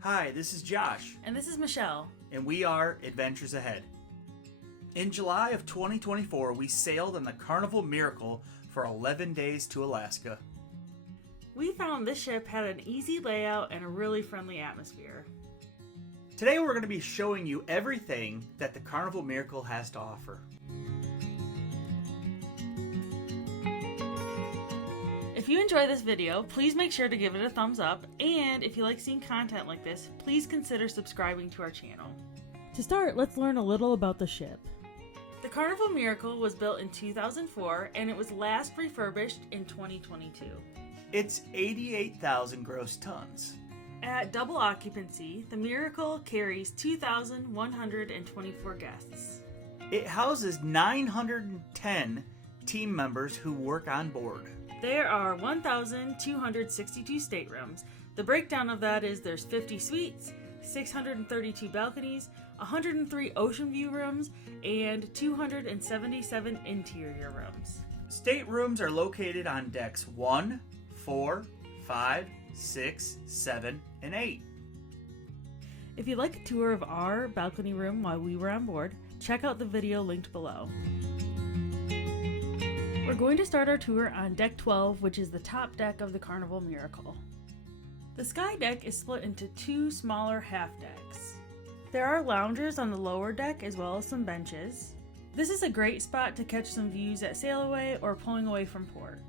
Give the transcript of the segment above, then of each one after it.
Hi, this is Josh. And this is Michelle. And we are Adventures Ahead. In July of 2024, we sailed on the Carnival Miracle for 11 days to Alaska. We found this ship had an easy layout and a really friendly atmosphere. Today we're going to be showing you everything that the Carnival Miracle has to offer. If you enjoy this video, please make sure to give it a thumbs up, and if you like seeing content like this, please consider subscribing to our channel. To start, let's learn a little about the ship. The Carnival Miracle was built in 2004 and it was last refurbished in 2022. It's 88,000 gross tons. At double occupancy, the Miracle carries 2,124 guests. It houses 910 team members who work on board. There are 1,262 staterooms. The breakdown of that is there's 50 suites, 632 balconies, 103 ocean view rooms, and 277 interior rooms. Staterooms are located on decks 1, 4, 5, 6, 7, and 8. If you'd like a tour of our balcony room while we were on board, check out the video linked below. We're going to start our tour on Deck 12, which is the top deck of the Carnival Miracle. The sky deck is split into two smaller half decks. There are loungers on the lower deck as well as some benches. This is a great spot to catch some views at sail away or pulling away from port.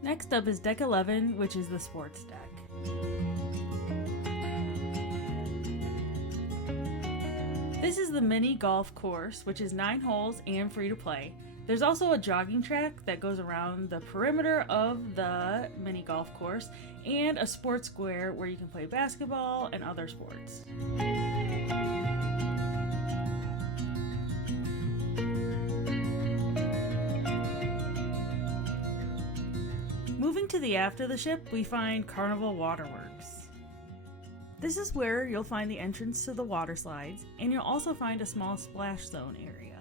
Next up is Deck 11, which is the sports deck. This is the mini golf course, which is 9 holes and free to play. There's also a jogging track that goes around the perimeter of the mini golf course and a sports square where you can play basketball and other sports. Moving to the aft of the ship, we find Carnival Waterworks. This is where you'll find the entrance to the water slides, and you'll also find a small splash zone area.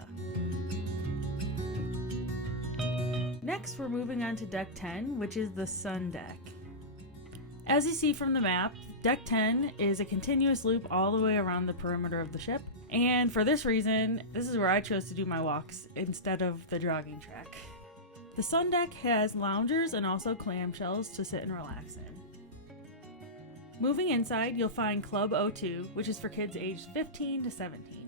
Next, we're moving on to Deck 10, which is the sun deck. As you see from the map, Deck 10 is a continuous loop all the way around the perimeter of the ship, and for this reason, this is where I chose to do my walks instead of the jogging track. The sun deck has loungers and also clamshells to sit and relax in. Moving inside, you'll find Club O2, which is for kids aged 15 to 17.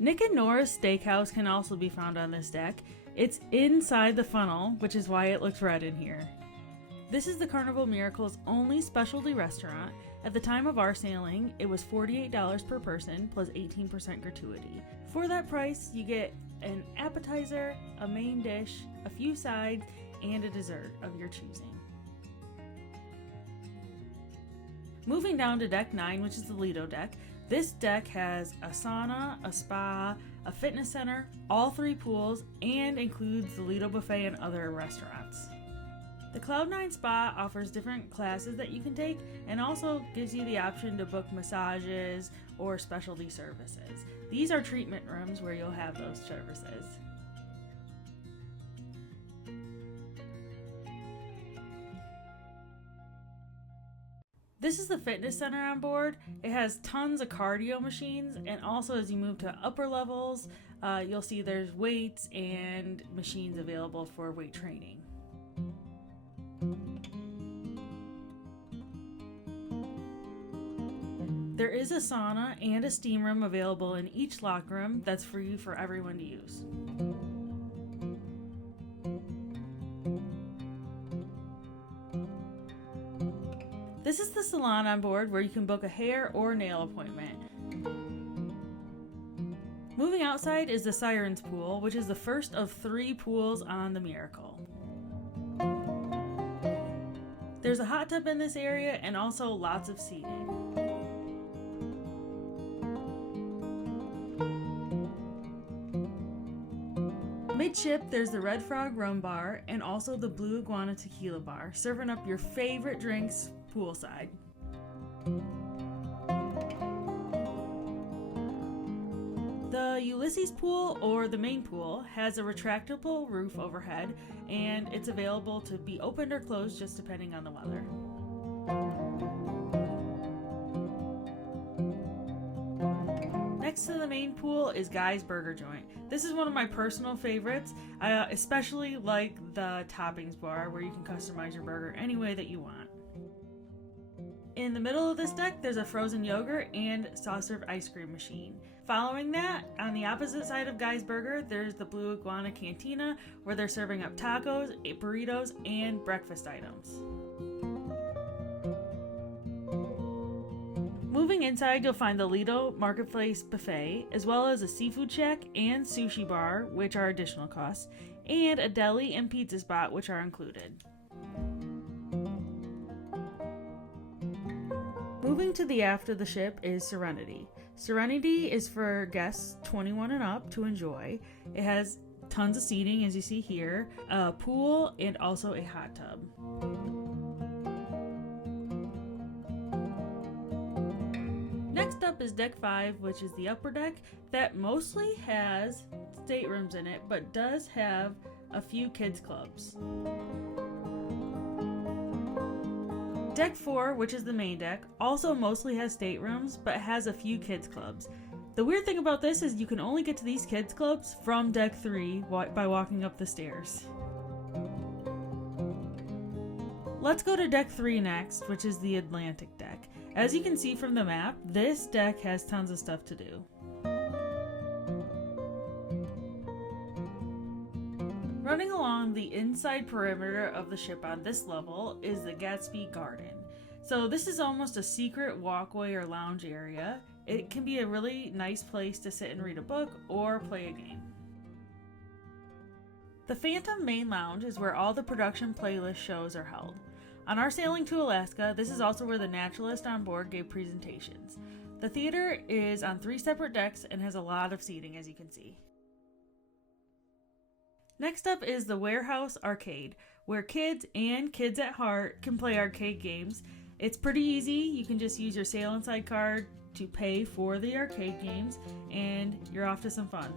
Nick and Nora's Steakhouse can also be found on this deck. It's inside the funnel, which is why it looks red in here. This is the Carnival Miracle's only specialty restaurant. At the time of our sailing, it was $48 per person plus 18% gratuity. For that price, you get an appetizer, a main dish, a few sides, and a dessert of your choosing. Moving down to Deck 9, which is the Lido deck, this deck has a sauna, a spa, a fitness center, all 3 pools, and includes the Lido buffet and other restaurants. The Cloud9 Spa offers different classes that you can take and also gives you the option to book massages or specialty services. These are treatment rooms where you'll have those services. This is the fitness center on board. It has tons of cardio machines, and also as you move to upper levels, you'll see there's weights and machines available for weight training. There is a sauna and a steam room available in each locker room that's free for everyone to use. This is the salon on board where you can book a hair or nail appointment. Moving outside is the Sirens Pool, which is the first of 3 pools on the Miracle. There's a hot tub in this area and also lots of seating. Midship, there's the Red Frog Rum Bar and also the Blue Iguana Tequila Bar, serving up your favorite drinks poolside. The Ulysses pool, or the main pool, has a retractable roof overhead, and it's available to be opened or closed just depending on the weather. Next to the main pool is Guy's Burger Joint. This is one of my personal favorites. I especially like the toppings bar where you can customize your burger any way that you want. In the middle of this deck, there's a frozen yogurt and soft serve ice cream machine. Following that, on the opposite side of Guy's Burger, there's the Blue Iguana Cantina where they're serving up tacos, burritos, and breakfast items. Moving inside, you'll find the Lido Marketplace Buffet, as well as a seafood shack and sushi bar, which are additional costs, and a deli and pizza spot, which are included. Moving to the aft of the ship is Serenity. Serenity is for guests 21 and up to enjoy. It has tons of seating, as you see here, a pool, and also a hot tub. Next up is Deck 5, which is the upper deck that mostly has staterooms in it, but does have a few kids clubs. Deck 4, which is the main deck, also mostly has staterooms, but has a few kids clubs. The weird thing about this is you can only get to these kids clubs from Deck 3 by walking up the stairs. Let's go to Deck 3 next, which is the Atlantic deck. As you can see from the map, this deck has tons of stuff to do. Running along the inside perimeter of the ship on this level is the Gatsby Garden. So this is almost a secret walkway or lounge area. It can be a really nice place to sit and read a book or play a game. The Phantom Main Lounge is where all the production playlist shows are held. On our sailing to Alaska, this is also where the naturalist on board gave presentations. The theater is on 3 separate decks and has a lot of seating, as you can see. Next up is the Warehouse Arcade, where kids and kids at heart can play arcade games. It's pretty easy. You can just use your Sail Inside card to pay for the arcade games, and you're off to some fun.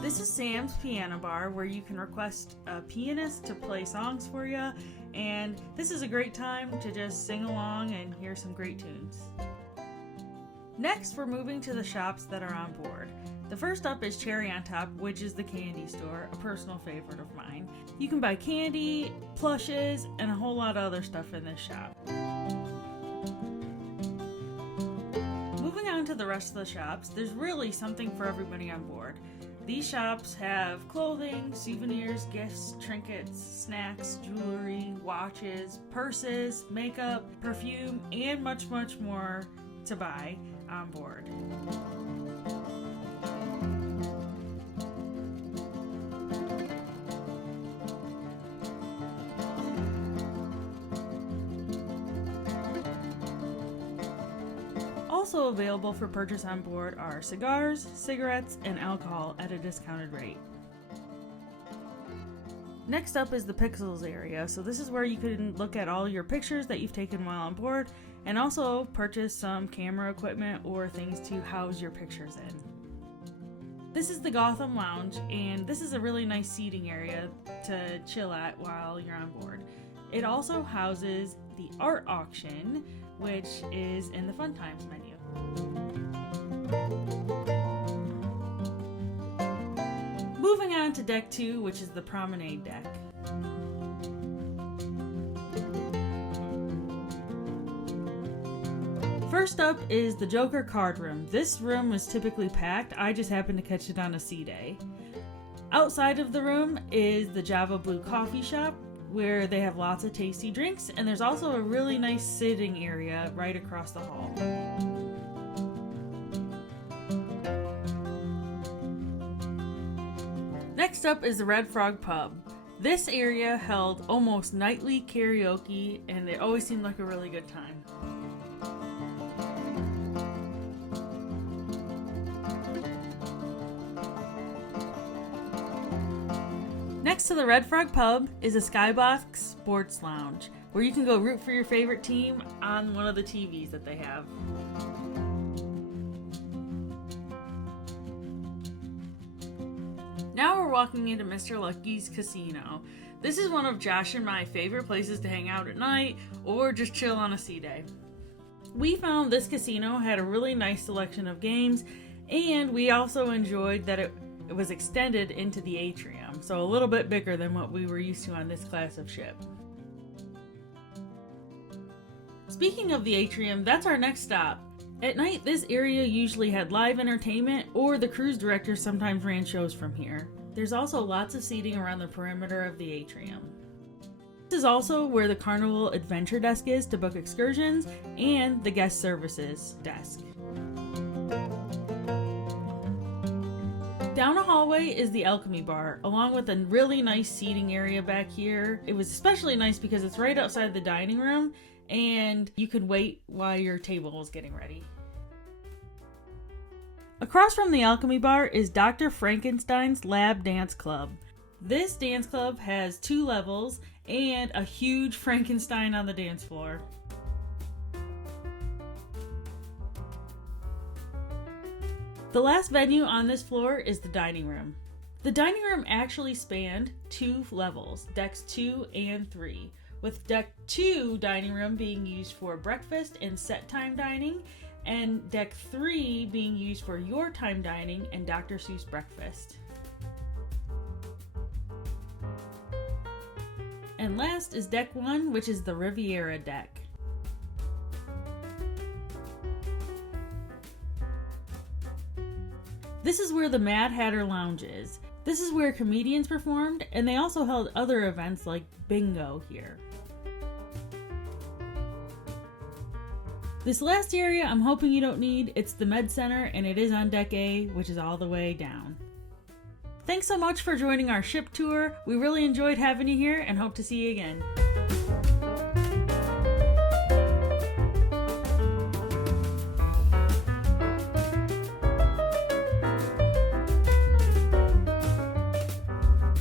This is Sam's Piano Bar, where you can request a pianist to play songs for you, and this is a great time to just sing along and hear some great tunes. Next, we're moving to the shops that are on board. The first up is Cherry on Top, which is the candy store, a personal favorite of mine. You can buy candy, plushes, and a whole lot of other stuff in this shop. Moving on to the rest of the shops, there's really something for everybody on board. These shops have clothing, souvenirs, gifts, trinkets, snacks, jewelry, watches, purses, makeup, perfume, and much, much more to buy on board. Also available for purchase on board are cigars, cigarettes, and alcohol at a discounted rate. Next up is the Pixels area, so this is where you can look at all your pictures that you've taken while on board, and also purchase some camera equipment or things to house your pictures in. This is the Gotham Lounge, and this is a really nice seating area to chill at while you're on board. It also houses the art auction, which is in the Fun Times menu. Moving on to Deck 2, which is the Promenade deck. First up is the Joker card room. This room is typically packed. I just happened to catch it on a sea day. Outside of the room is the Java Blue coffee shop, where they have lots of tasty drinks, and there's also a really nice sitting area right across the hall. Next up is the Red Frog Pub. This area held almost nightly karaoke, and it always seemed like a really good time. Next to the Red Frog Pub is a Skybox Sports Lounge, where you can go root for your favorite team on one of the TVs that they have. Now we're walking into Mr. Lucky's Casino. This is one of Josh and my favorite places to hang out at night or just chill on a sea day. We found this casino had a really nice selection of games, and we also enjoyed that it was extended into the atrium, so a little bit bigger than what we were used to on this class of ship. Speaking of the atrium, that's our next stop. At night, this area usually had live entertainment, or the cruise director sometimes ran shows from here. There's also lots of seating around the perimeter of the atrium. This is also where the Carnival Adventure Desk is to book excursions, and the Guest Services Desk. Down a hallway is the Alchemy Bar, along with a really nice seating area back here. It was especially nice because it's right outside the dining room, and you can wait while your table is getting ready. Across from the Alchemy Bar is Dr. Frankenstein's Lab Dance Club. This dance club has 2 levels and a huge Frankenstein on the dance floor. The last venue on this floor is the dining room. The dining room actually spanned 2 levels, decks 2 and 3, with deck 2 dining room being used for breakfast and set time dining, and deck 3 being used for your time dining and Dr. Seuss breakfast. And last is deck 1, which is the Riviera deck. This is where the Mad Hatter Lounge is. This is where comedians performed, and they also held other events like bingo here. This last area I'm hoping you don't need. It's the Med Center, and it is on deck A, which is all the way down. Thanks so much for joining our ship tour. We really enjoyed having you here and hope to see you again.